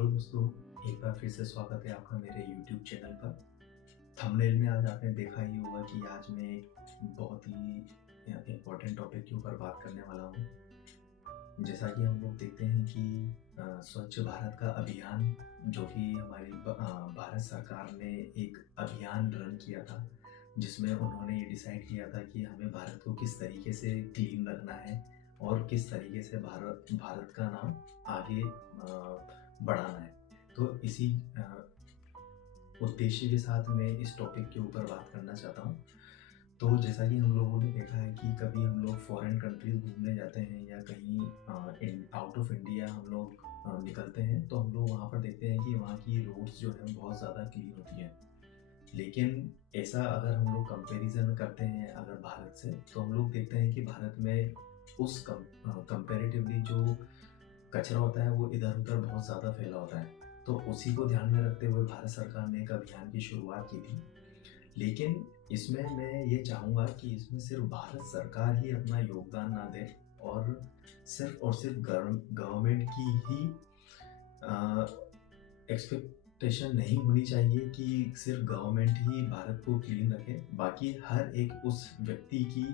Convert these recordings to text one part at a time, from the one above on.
Hello दोस्तों, एक बार फिर से स्वागत है आपका मेरे YouTube चैनल पर। थंबनेल में आज आपने देखा ही होगा कि आज मैं एक बहुत ही इम्पोर्टेंट टॉपिक के ऊपर बात करने वाला हूँ। जैसा कि हम लोग देखते हैं कि स्वच्छ भारत का अभियान जो कि हमारी भारत सरकार ने एक अभियान रन किया था, जिसमें उन्होंने ये डिसाइड किया था कि हमें भारत को किस तरीके से क्लीन रखना है और किस तरीके से भारत का नाम आगे बढ़ाना है। तो इसी उद्देश्य के साथ मैं इस टॉपिक के ऊपर बात करना चाहता हूँ। तो जैसा कि हम लोगों ने देखा है कि कभी हम लोग फॉरेन कंट्रीज घूमने जाते हैं या कहीं आउट ऑफ इंडिया हम लोग निकलते हैं, तो हम लोग वहाँ पर देखते हैं कि वहाँ की रोड्स जो है बहुत ज़्यादा क्लीन होती हैं। लेकिन ऐसा अगर हम लोग कंपैरिजन करते हैं अगर भारत से, तो हम लोग देखते हैं कि भारत में उस कंपैरेटिवली जो कचरा होता है वो इधर उधर बहुत ज़्यादा फैला होता है। तो उसी को ध्यान में रखते हुए भारत सरकार ने एक अभियान की शुरुआत की थी। लेकिन इसमें मैं ये चाहूँगा कि इसमें सिर्फ भारत सरकार ही अपना योगदान ना दे और सिर्फ गवर्नमेंट की ही एक्सपेक्टेशन नहीं होनी चाहिए कि सिर्फ गवर्नमेंट ही भारत को क्लीन रखे। बाकी हर एक उस व्यक्ति की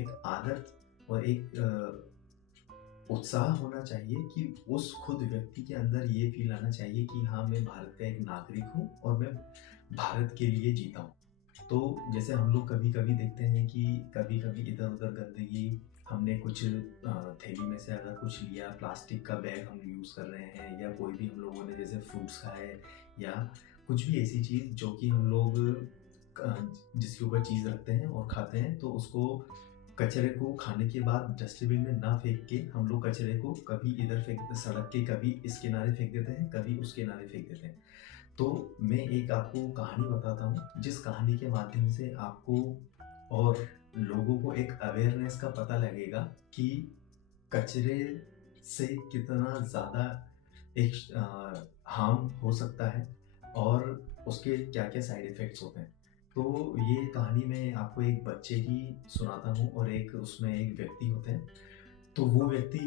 एक आदत और एक उत्साह होना चाहिए कि उस खुद व्यक्ति के अंदर ये फील आना चाहिए कि हाँ, मैं भारत का एक नागरिक हूँ और मैं भारत के लिए जीता हूँ। तो जैसे हम लोग कभी-कभी देखते हैं कि कभी-कभी इधर-उधर गंदगी हमने कुछ थैली में से अगर कुछ लिया, प्लास्टिक का बैग हम यूज़ कर रहे हैं या कोई भी हम लोगों ने जैसे फ्रूट्स खाए या कुछ भी ऐसी चीज़ जो कि हम लोग जिसके ऊपर चीज़ रखते हैं और खाते हैं, तो उसको कचरे को खाने के बाद डस्टबिन में ना फेंक के हम लोग कचरे को कभी इधर फेंक देते, सड़क के कभी इस किनारे फेंक देते हैं, कभी उस किनारे फेंक देते हैं। तो मैं एक आपको कहानी बताता हूँ, जिस कहानी के माध्यम से आपको और लोगों को एक अवेयरनेस का पता लगेगा कि कचरे से कितना ज़्यादा एक हार्म हो सकता है और उसके क्या-क्या साइड इफ़ेक्ट्स होते हैं। तो ये कहानी मैं आपको एक बच्चे की सुनाता हूँ और एक उसमें एक व्यक्ति होते हैं। तो वो व्यक्ति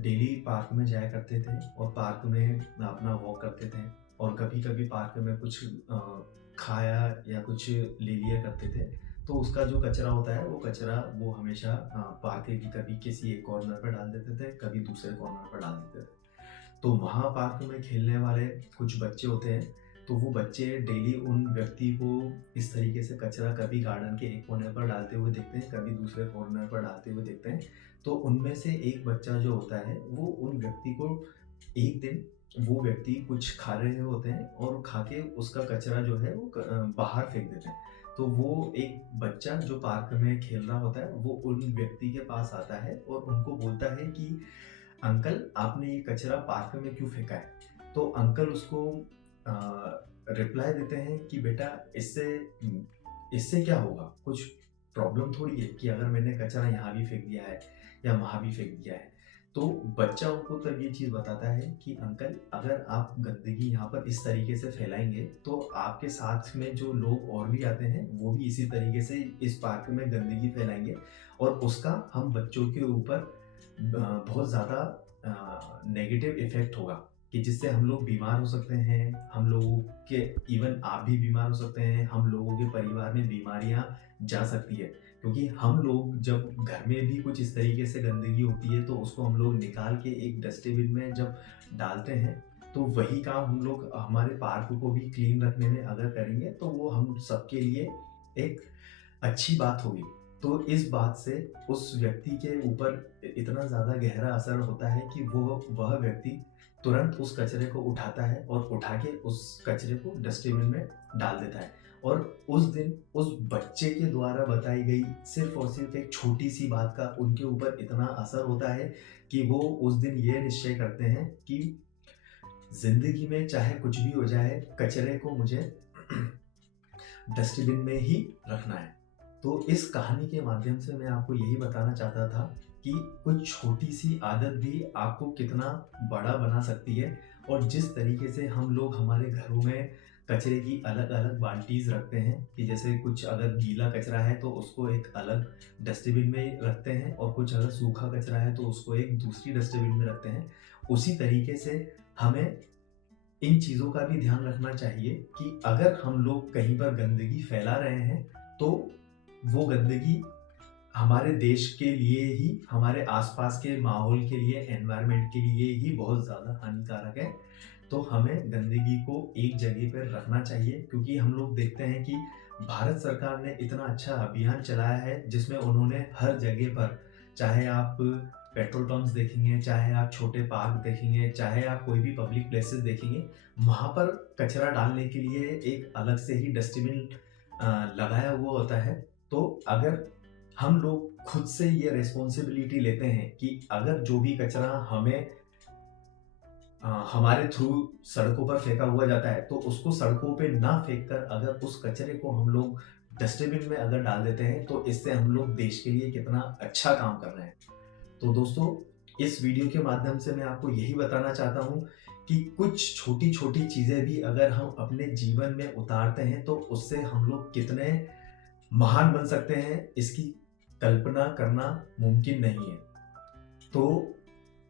डेली पार्क में जाया करते थे और पार्क में अपना वॉक करते थे और कभी-कभी पार्क में कुछ खाया या कुछ ले लिया करते थे। तो उसका जो कचरा होता है, वो कचरा वो हमेशा पार्क के कभी किसी एक कॉर्नर पे डाल देते थे, कभी दूसरे कॉर्नर पर डाल देते थे। तो वहाँ पार्क में खेलने वाले कुछ बच्चे होते हैं, तो वो बच्चे डेली उन व्यक्ति को इस तरीके से कचरा कभी गार्डन के एक कोने पर डालते हुए देखते हैं, कभी दूसरे कॉर्नर पर डालते हुए देखते हैं। तो उनमें से एक बच्चा जो होता है, वो उन व्यक्ति को एक दिन वो व्यक्ति कुछ खा रहे होते हैं और खा के उसका कचरा जो है वो बाहर फेंक देते हैं। तो वो एक बच्चा जो पार्क में खेल रहा होता है, वो उन व्यक्ति के पास आता है और उनको बोलता है कि अंकल, आपने ये कचरा पार्क में क्यों फेंका है? तो अंकल उसको रिप्लाई देते हैं कि बेटा, इससे क्या होगा? कुछ प्रॉब्लम थोड़ी है कि अगर मैंने कचरा यहाँ भी फेंक दिया है या वहाँ भी फेंक दिया है। तो बच्चा उनको तब ये चीज़ बताता है कि अंकल, अगर आप गंदगी यहाँ पर इस तरीके से फैलाएँगे, तो आपके साथ में जो लोग और भी आते हैं, वो भी इसी तरीके से इस पार्क में गंदगी फैलाएँगे और उसका हम बच्चों के ऊपर बहुत ज़्यादा नेगेटिव इफ़ेक्ट होगा कि जिससे हम लोग बीमार हो सकते हैं, हम लोगों के इवन आप भी बीमार हो सकते हैं, हम लोगों के परिवार में बीमारियाँ जा सकती है। क्योंकि हम लोग जब घर में भी कुछ इस तरीके से गंदगी होती है, तो उसको हम लोग निकाल के एक डस्टबिन में जब डालते हैं, तो वही काम हम लोग हमारे पार्क को भी क्लीन रखने में अगर करेंगे, तो वो हम सबके लिए एक अच्छी बात होगी। तो इस बात से उस व्यक्ति के ऊपर इतना ज़्यादा गहरा असर होता है कि वह व्यक्ति तुरंत उस कचरे को उठाता है और उठा के उस कचरे को डस्टबिन में डाल देता है। और उस दिन उस बच्चे के द्वारा बताई गई सिर्फ़ और सिर्फ़ एक छोटी-सी बात का उनके ऊपर इतना असर होता है कि वो उस दिन ये निश्चय करते हैं कि ज़िंदगी में चाहे कुछ भी हो जाए, कचरे को मुझे डस्टबिन में ही रखना है। तो इस कहानी के माध्यम से मैं आपको यही बताना चाहता था कि कुछ छोटी-सी आदत भी आपको कितना बड़ा बना सकती है और जिस तरीके से हम लोग हमारे घरों में कचरे की अलग-अलग बाल्टीज़ रखते हैं कि जैसे कुछ अगर गीला कचरा है तो उसको एक अलग डस्टबिन में रखते हैं और कुछ अगर सूखा कचरा है तो उसको एक दूसरी डस्टबिन में रखते हैं। उसी तरीके से हमें इन चीज़ों का भी ध्यान रखना चाहिए कि अगर हम लोग कहीं पर गंदगी फैला रहे हैं तो वो गंदगी हमारे देश के लिए ही, हमारे आसपास के माहौल के लिए, एनवायरनमेंट के लिए ही बहुत ज़्यादा हानिकारक है। तो हमें गंदगी को एक जगह पर रखना चाहिए, क्योंकि हम लोग देखते हैं कि भारत सरकार ने इतना अच्छा अभियान चलाया है जिसमें उन्होंने हर जगह पर, चाहे आप पेट्रोल पंप्स देखेंगे, चाहे आप छोटे पार्क देखेंगे, चाहे आप कोई भी पब्लिक प्लेसेस देखेंगे, वहाँ पर कचरा डालने के लिए एक अलग से ही डस्टबिन लगाया हुआ होता है। तो अगर हम लोग खुद से ये रिस्पॉन्सिबिलिटी लेते हैं कि अगर जो भी कचरा हमें हमारे थ्रू सड़कों पर फेंका हुआ जाता है तो उसको सड़कों पे ना फेंक कर अगर उस कचरे को हम लोग डस्टबिन में अगर डाल देते हैं तो इससे हम लोग देश के लिए कितना अच्छा काम कर रहे हैं। तो दोस्तों, इस वीडियो के माध्यम से मैं आपको यही बताना चाहता हूँ कि कुछ छोटी छोटी चीज़ें भी अगर हम अपने जीवन में उतारते हैं तो उससे हम लोग कितने महान बन सकते हैं, इसकी कल्पना करना मुमकिन नहीं है। तो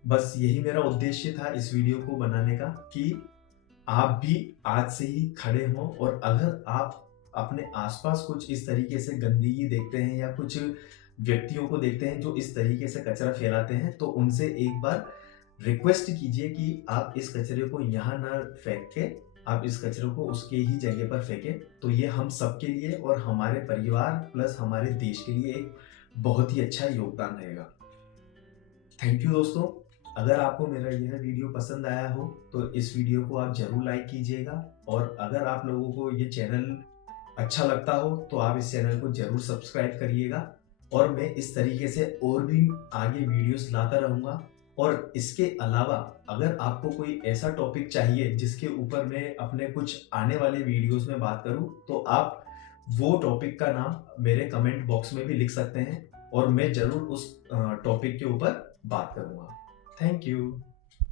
बस यही मेरा उद्देश्य था इस वीडियो को बनाने का कि आप भी आज से ही खड़े हों, और अगर आप अपने आसपास कुछ इस तरीके से गंदगी देखते हैं या कुछ व्यक्तियों को देखते हैं जो इस तरीके से कचरा फैलाते हैं, तो उनसे एक बार रिक्वेस्ट कीजिए कि आप इस कचरे को यहाँ ना फेंक के आप इस कचरे को उसके ही जगह पर फेंकें। तो ये हम सबके लिए और हमारे परिवार प्लस हमारे देश के लिए एक बहुत ही अच्छा योगदान रहेगा। थैंक यू दोस्तों। अगर आपको मेरा यह वीडियो पसंद आया हो तो इस वीडियो को आप जरूर लाइक कीजिएगा, और अगर आप लोगों को ये चैनल अच्छा लगता हो तो आप इस चैनल को जरूर सब्सक्राइब करिएगा। और मैं इस तरीके से और भी आगे वीडियोस लाता रहूँगा। और इसके अलावा अगर आपको कोई ऐसा टॉपिक चाहिए जिसके ऊपर मैं अपने कुछ आने वाले वीडियोस में बात करूं, तो आप वो टॉपिक का नाम मेरे कमेंट बॉक्स में भी लिख सकते हैं और मैं ज़रूर उस टॉपिक के ऊपर बात करूंगा। Thank you.